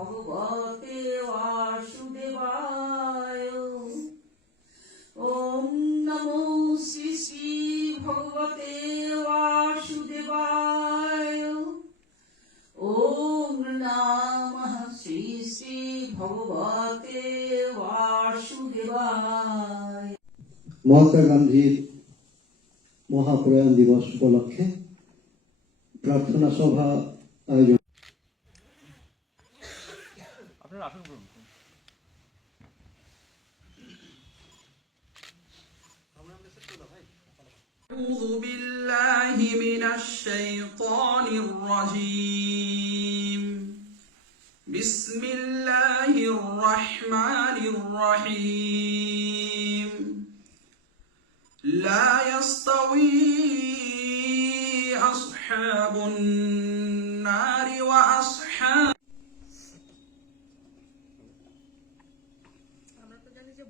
ভগবতে বাসুদেবায়। ওম নমো শ্রী শ্রী ভগবতে বাসুদেবায়। ওম নমঃ শ্রী শ্রী ভগবতে বাসুদেবায়। মহাত্মা গান্ধীর মহাপ্রয়াণ দিবস উপলক্ষে প্রার্থনা সভা আয়োজন أعوذ بالله من الشيطان الرجيم. بسم الله الرحمن الرحيم. لا يستوي أصحاب النار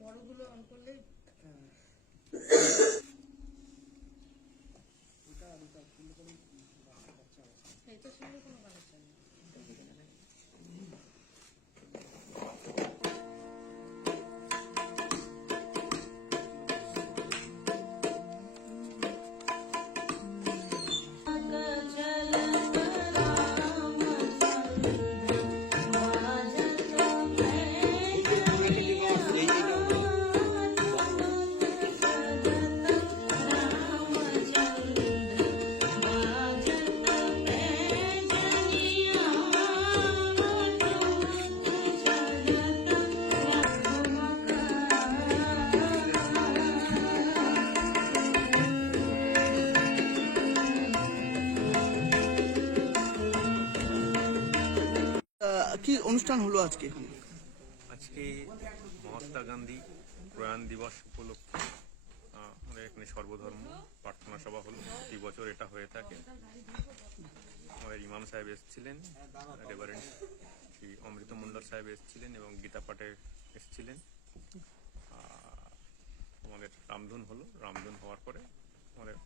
বড়গুলো অন করলেই এটা সঙ্গে কোনো কানেকশন কি অনুষ্ঠান হলো আজকে এখানে? আজকে মহাত্মা গান্ধী প্রয়াণ দিবস উপলক্ষে আমাদের এখানে সর্বধর্ম প্রার্থনা সভা হলো। প্রতি বছর এটা হয়ে থাকে। আমাদের ইমাম সাহেব এসেছিলেন রেভারেন্ট শ্রী অমৃত মণ্ডল সাহেব এসেছিলেন এবং গীতা পাঠে এসেছিলেন। আমাদের রামধুন হলো। রামধুন হওয়ার পরে আমাদের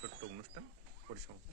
ছোট্ট অনুষ্ঠান পরিসমাপ্ত।